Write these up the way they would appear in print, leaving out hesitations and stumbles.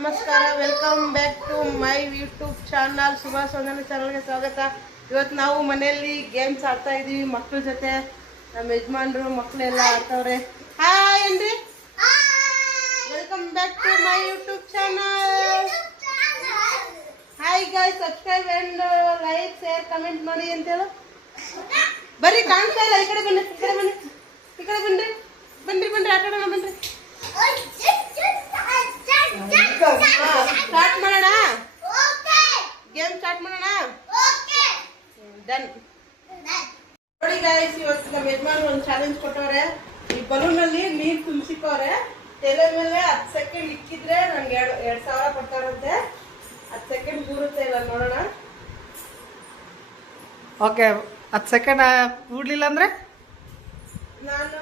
ನಮಸ್ಕಾರ, welcome back to my YouTube channel. Subhash Vandana ಚಾನಲ್ಗೆ ಸ್ವಾಗತ. ಇವತ್ತು ನಾವು ಮನೆಯಲ್ಲಿ ಗೇಮ್ಸ್ ಆಡ್ತಾ ಇದ್ದೀವಿ ಮಕ್ಕಳ ಜೊತೆ. ನಮ್ಮ ಯಜಮಾನ್ರು ಮಕ್ಕಳೆಲ್ಲ ಆಡ್ತವ್ರೆ. ಹಾಯ್ ಏನ್ರಿ, welcome back to my YouTube channel. Hi guys, subscribe and like share comment ಮಾಡಿ ಅಂತ ಹೇಳು. ಬರ್ರಿ, ಕಾಣಿಸ್ತಾ ಇಲ್ಲ. ಈ ಕಡೆ ಬನ್ನಿ, ಈ ಕಡೆ ಬನ್ನಿ, ಈ ಕಡೆ ಬನ್ರಿ, ಬನ್ರಿ ಬನ್ರಿ, ಆಟ ಆಡೋಣ ಬನ್ರಿ. ಸ್ಟಾರ್ಟ್ ಮಾಡೋಣ, ಗೇಮ್ ಸ್ಟಾರ್ಟ್ ಮಾಡೋಣ. ಡನ್. ನೋಡಿ ಗಾಯ್ಸ್, ಇವತ್ತು ನಮ್ಮ ಯಜಮಾನ್ ಒಂದು ಚಾಲೆಂಜ್ ಕೊಟ್ಟವ್ರೆ. ಈ ಬಲೂನ್ ಅಲ್ಲಿ ನೀರು ತುಂಬಿಸಿಕೋರೆ, ತಲೆ ಮೇಲೆ 10 ಸೆಕೆಂಡ್ ಇಕ್ಕಿದ್ರೆ ನಂಗೆ 2000 ಕೊಡ್ತಾರಂತೆ. 10 ಸೆಕೆಂಡ್ ಕೂರುತ್ತೆ ಇಲ್ಲ, ನೋಡೋಣ. ಓಕೆ, 10 ಸೆಕೆಂಡ್ ಕೂಡ್ಲಿಲ್ಲ ಅಂದ್ರೆ ನಾನು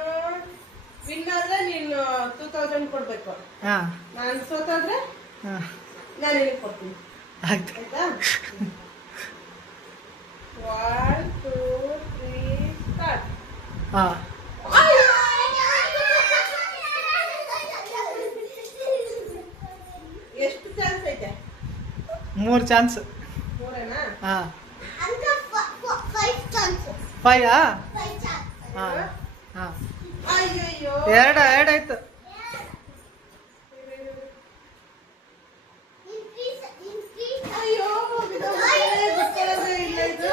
ವಿನ್ ಆದ್ರೆ ನೀನು 2000 ಕೊಡ್ಬೇಕು. ನಾನು ಸೋತಾದ್ರೆ ನಾನು ನಿನಗೆ ಕೊಡ್ತೀನಿ. ಆಯ್ತಾ? 1 2 3 ಸ್ಟಾರ್ಟ್. ಎಷ್ಟು ಚಾನ್ಸ್ ಐತೆ? 3 ಚಾನ್ಸ್. 3 5 ಅಯ್ಯಯ್ಯೋ, 2 ಆಯ್ತು. ಅಯ್ಯೋ, ಗೊತ್ತಿರೋದೇ ಇಲ್ಲ ಇದು.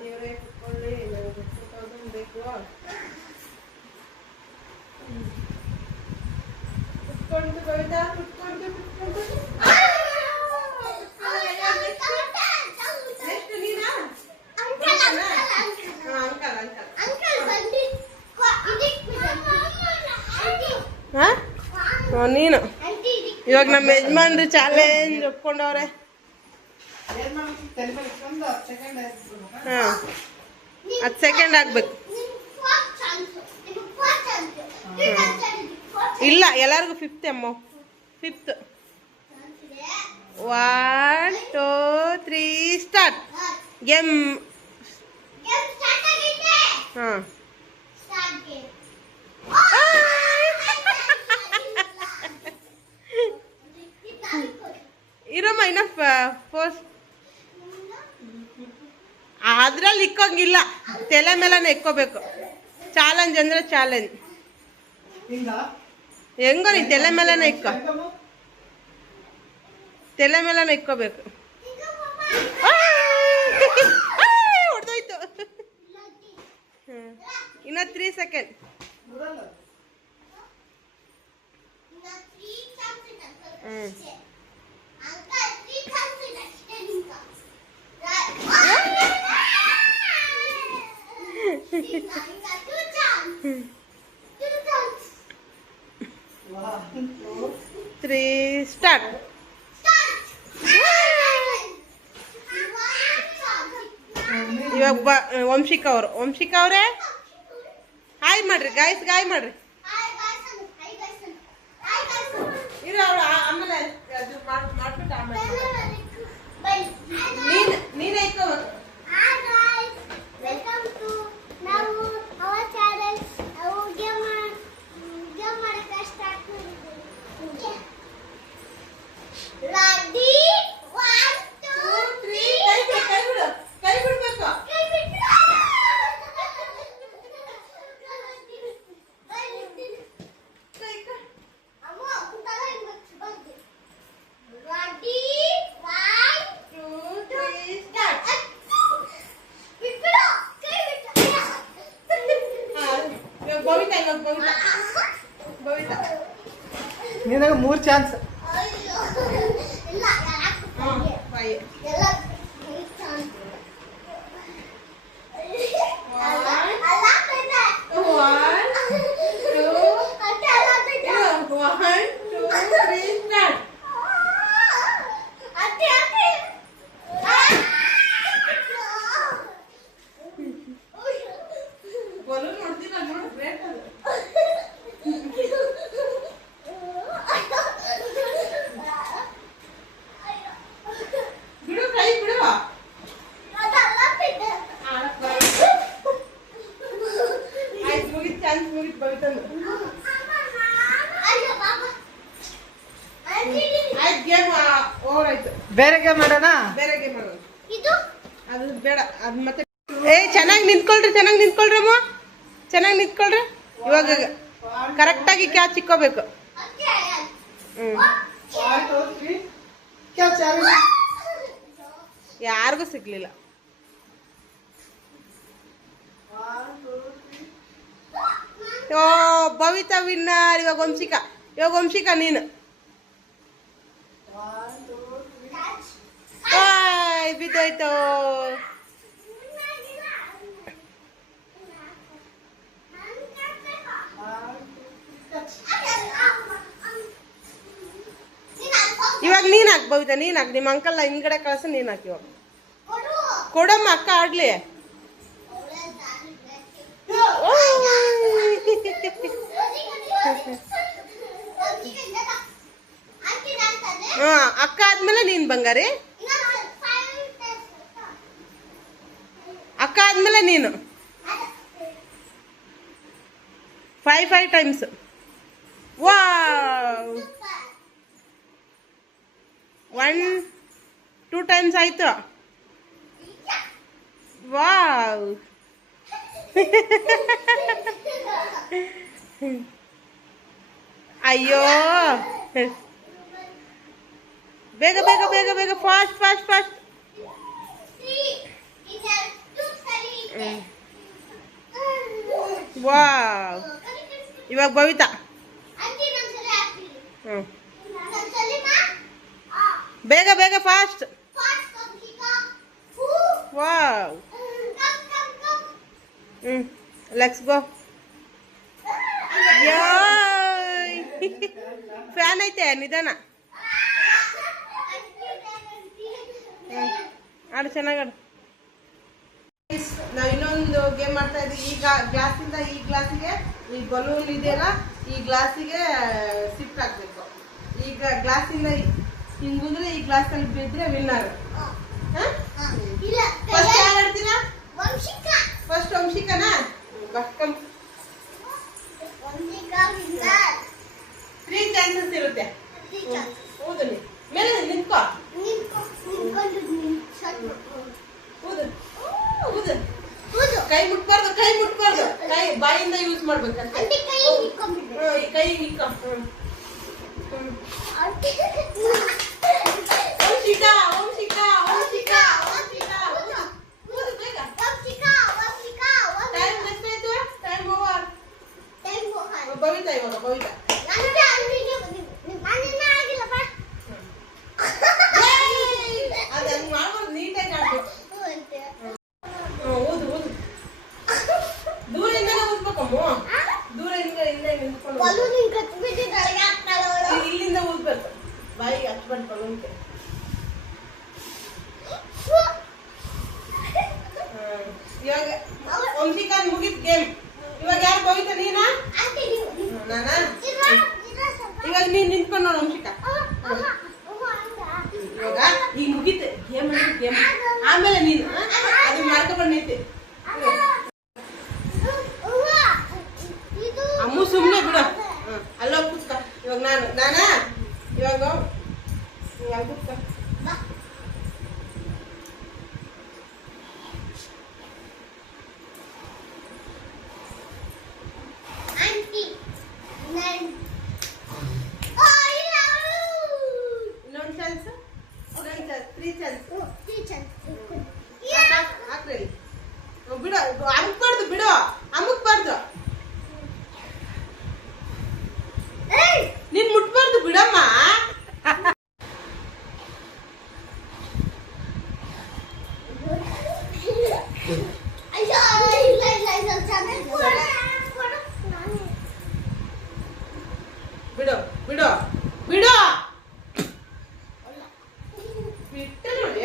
ದೇವ್ರೆ ಕುತ್ಕೊಳ್ಳಿ, ನನಗೆ 2000 ಬೇಕು. ಕುತ್ಕೊಂಡು ಕವಿತಾ, ಕುತ್ಕೊಂಡು ನೆಕ್ಸ್ಟ್ ನೀನಾ? ನೀನು ಇವಾಗ ನಮ್ಮ ಯಜಮಾನ್ರು ಚಾಲೆಂಜ್ ಒಪ್ಕೊಂಡವ್ರೆ. 10 ಸೆಕೆಂಡ್ ಆಗ್ಬೇಕು. ಇಲ್ಲ, ಎಲ್ಲರಿಗೂ 5th ಅಮ್ಮ, 5th. 1 2 3 ಸ್ಟಾರ್ಟ್. ಗೇಮ್ ಇರಮ್ಮ, ಇನ್ನ ಫೋರ್ಸ್ ಅದ್ರಲ್ಲಿ ಇಕ್ಕೋಂಗಿಲ್ಲ, ತಲೆ ಮೇಲನೆ ಇಕ್ಕೋಬೇಕು. ಚಾಲೆಂಜ್ ಅಂದ್ರೆ ಚಾಲೆಂಜ್. ಹೆಂಗೋ ನೀ ತಲೆ ಮೇಲನೆ ಇಕ್ಕೋ, ತಲೆ ಮೇಲನೆ ಇಕ್ಕೋಬೇಕು. ಹೊಡೆದೋಯ್ತು. ಇನ್ನ 3 ಸೆಕೆಂಡ್. Three start. ಇವಾಗ ವಂಶಿಕಾ ಅವರೇ ಹಾಯ್ ಮಾಡ್ರಿ ಗಾಯ್ಸ್, ಗಾಯ್ ಮಾಡ್ರಿ. ಇರು, ಅವಳು ಆಮೇಲೆ ಮಾಡ್ಬಿಟ್ಟು ಆಮೇಲೆ ನೀನೇ ಇಕ್ಕೋಬೇಕು. ನಿನಗೆ 3 ಚಾನ್ಸ್. ಬಿಡು ಕೈ ಓವರ್ ಆಯ್ತು. ಬೇರೆ ಗೇಮ್ ಮಾಡೋಣ. ಬೇರೆ ಗೇಮ್ ಮಾಡೋಣ. ಅದು ಬೇಡ, ಅದು ಮತ್ತೆ. ಚೆನ್ನಾಗಿ ನಿಂತ್ಕೊಳ್ರಿ, ಚೆನ್ನಾಗಿ ನಿಂತ್ಕೊಳ್ರಮ್ಮ, ಚೆನ್ನಾಗಿ ನಿಂತ್ಕೊಳ್ರಿ. ಇವಾಗ ಕರೆಕ್ಟಾಗಿ ಕ್ಯಾಚ್ ಇಕ್ಕೋಬೇಕು. ಯಾರಿಗೂ ಸಿಗ್ಲಿಲ್ಲ. ಓ ಭವಿತಾ ವಿನ್ನರ್. ಇವಾಗ ವಂಶಿಕಾ ನೀನು. ಬಿದ್ದೋಯ್ತು. ಇವಾಗ ನೀನ್ ಹಾಕ್ ಭವಿತಾ, ನೀನ್ ಹಾಕ್. ನಿಮ್ಮ ಅಂಕಲ್ ಹಿಂದ್ಗಡೆ ಕಳ್ಸ, ನೀನ್ ಹಾಕಿ. ಇವಾಗ ಕೊಡಮ್ಮ, ಅಕ್ಕ ಆಡ್ಲಿ. ಹಾ, ಅಕ್ಕ ಆದ್ಮೇಲೆ ನೀನ್ ಬಂಗಾರಿ. ಅಕ್ಕ ಆದ್ಮೇಲೆ ನೀನು 5 ಟೈಮ್ಸ್. ವಾವ್, 1 2 ಟೈಮ್ಸ್ ಆಯ್ತು. ವಾವ್. ಅಯ್ಯೋ, ಬೇಗ ಬೇಗ ಬೇಗ ಬೇಗ, ಫಾಸ್ಟ್ ಫಾಸ್ಟ್ ಫಾಸ್ಟ್. ವಾವ್. ಇವಾಗ ಭವಿತಾ. ಬೇಗ ಬೇಗ fast. Wow. Let's go. Fan ಐತೆ, ನಿಧಾನ ಆಡು, ಚೆನ್ನಾಗಾಡು. ನಾವು ಇನ್ನೊಂದು ಗೇಮ್ ಮಾಡ್ತಾ ಇದ್ದೀವಿ. ಈಗ ಗ್ಲಾಸಿಂದ ಈ ಗ್ಲಾಸಿಗೆ ಈ ಬಲೂನ್ ಇದೆಯಲ್ಲ, ಈ ಗ್ಲಾಸಿಗೆ ಶಿಫ್ಟ್ ಹಾಕ್ಬೇಕು. ಈಗ ಗ್ಲಾಸಿಂದ ಹಿಂಗುಂದ್ರೆ ಈ ಗ್ಲಾಸಲ್ಲಿ ಬಿದ್ದರೆ ವಿನ್ನರ್. ಫಸ್ಟ್ ಯಾರು ಆಡ್ತೀರಾ? ಫಸ್ಟ್ ವಂಶಿಕಾನಾ? 3 ಚಾನ್ಸಸ್ ಇರುತ್ತೆ. ಹೌದು, ಮೇಲೆ ನಿಂತ್ಕೋ. ಕೈ ಮುಟ್ಬಾರ್ದು, ಕೈ ಬಾಯಿಂದ ಯೂಸ್ ಮಾಡ್ಬೇಕಂತ. ಕೈ ನಿಕ್ಕ. ವಂಶಿಕಾ, ವಂಶಿಕಾ, ವಂಶಿಕಾ, ವಂಶಿಕಾ. ಟೈಮ್ ಎಷ್ಟಾಯ್ತು? Time over. ಭವಿತಾ ಇವಾಗ, ಭವಿತಾ. ಅದು ಹಂಗೆ ಮಾಡ್ಬಾರ್ದು, ನೀಟಾಗಿ ಆಡ್ಬೇಕು. ಓದು ಓದು. ದೂರದಿಂದನೇ ಓದ್ಬೇಕಮ್ಮ, ದೂರದಿಂದ ಇಲ್ಲೇ ನಿಂತ್ಕೊಂಡು ಇಲ್ಲಿಂದ ಓದ್ಬೇಕು. ಬಾಯಿಗೆ ಹಚ್ಬಾರ್ದು ಬಲೂನ್ಗೆ. ಇವಾಗ ವಂಶಿಕಾ ಮುಗಿತ್ ಗೇಮ್. ಇವಾಗ ಯಾರು ಭವಿತಾ, ನೀನಾ? ನಾನಾ? ಇವಾಗ ನೀನ್ ನಿಂತ್ಕೊಂಡು ನೋಡು ವಂಶಿಕಾ. ಇವಾಗ ಈಗ ಮುಗೀತು ಗೇಮ್, ಗೇಮ್ ಆಮೇಲೆ ನೀನು ಅದು ಮಾಡ್ಕೊಂಡು ನಿಂತೆ. ಅಮ್ಮು ಸುಮ್ಮನೆ ಬಿಡು. ಅಲ್ಲೋ ಕೂತ್ಕ. ಇವಾಗ ನಾನಾ ಇವಾಗ ಕೂತ್ಕ. ಇನ್ನೊಂದು ಚಾನ್ಸ್, 3 ಚಾನ್ಸ್ ಹಾಕ್ರಿ. ಬಿಡು, ಅಮುಕ್ಬಾರ್ದು, ಬಿಡು, ಅಮುಕ್ಬಾರ್ದು. ನೀನ್ ಮುಟ್ಬಾರ್ದು, ಬಿಡಮ್ಮ. ಬಿಡು ಬಿಡು ಬಿಡು. ಬಿಟ್ಟು ನೋಡಿ.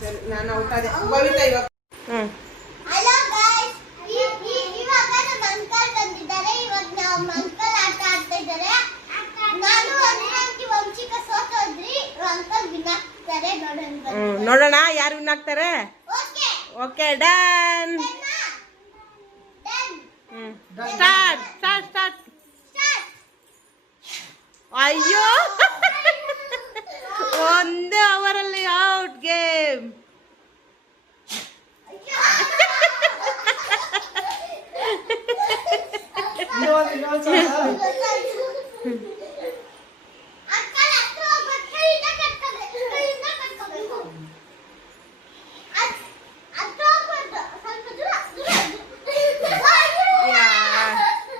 ಸರಿ, ನಾನು ಔಟ್ ಆದೆ. ಭವಿತಾ ಇವಾಗ. ಹಲೋ ಗೈಸ್, ಇವಾಗ ನಮ್ಮ ಅಂಕಲ್ ಬಂದಿದ್ದಾರೆ. ಇವಾಗ ನಮ್ಮ ಅಂಕಲ್ ಆಟ ಆಡ್ತಾ ಇದ್ದಾರೆ. ನಾನು ಒಂದಕ್ಕೆ ವಂಶಿಕಾ ಸೋತೋದ್ರಿ. ಅಂಕಲ್ ವಿನ್ ಆಗ್ತಾರೆ. ನೋಡೋಣ ಯಾರು ವಿನ್ ಆಗ್ತಾರೆ. Okay okay done. Start start start. ಅಯ್ಯೋ ಒಂದೇ ಅವರಲ್ಲಿ ಔಟ್ ಗೇಮ್.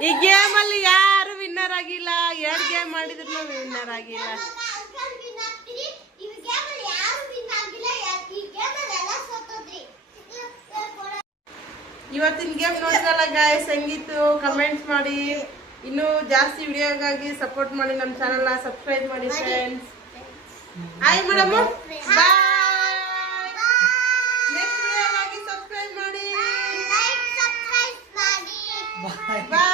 ಈ ಗೇಮ್ ಅಲ್ಲಿ ಯಾರು ವಿನ್ನರ್ ಆಗಿಲ್ಲ. 2 ಗೇಮ್ ಮಾಡಿದ್ರು ವಿನ್ನರ್ ಆಗಿಲ್ಲ. ಇವತ್ತಿನ ಗೇಮ್ ನೋಡಿದ್ರಲ್ಲ ಗಾಯ್ಸ್, ಹೆಂಗಿತ್ತು ಕಮೆಂಟ್ಸ್ ಮಾಡಿ. ಇನ್ನೂ ಜಾಸ್ತಿ ವಿಡಿಯೋಗಾಗಿ ಸಪೋರ್ಟ್ ಮಾಡಿ. ನಮ್ಮ ಚಾನಲ್ನ ಸಬ್ಸ್ಕ್ರೈಬ್ ಮಾಡಿ ಫ್ರೆಂಡ್ಸ್. ಹಾಯ್ ಮೇಡಮ್, ಬಾಯ್. ನೆಕ್ಸ್ಟ್ ವಿಡಿಯೋಗಾಗಿ ಸಬ್ಸ್ಕ್ರೈಬ್ ಮಾಡಿ. ಬಾಯ್. ಬಾಯ್.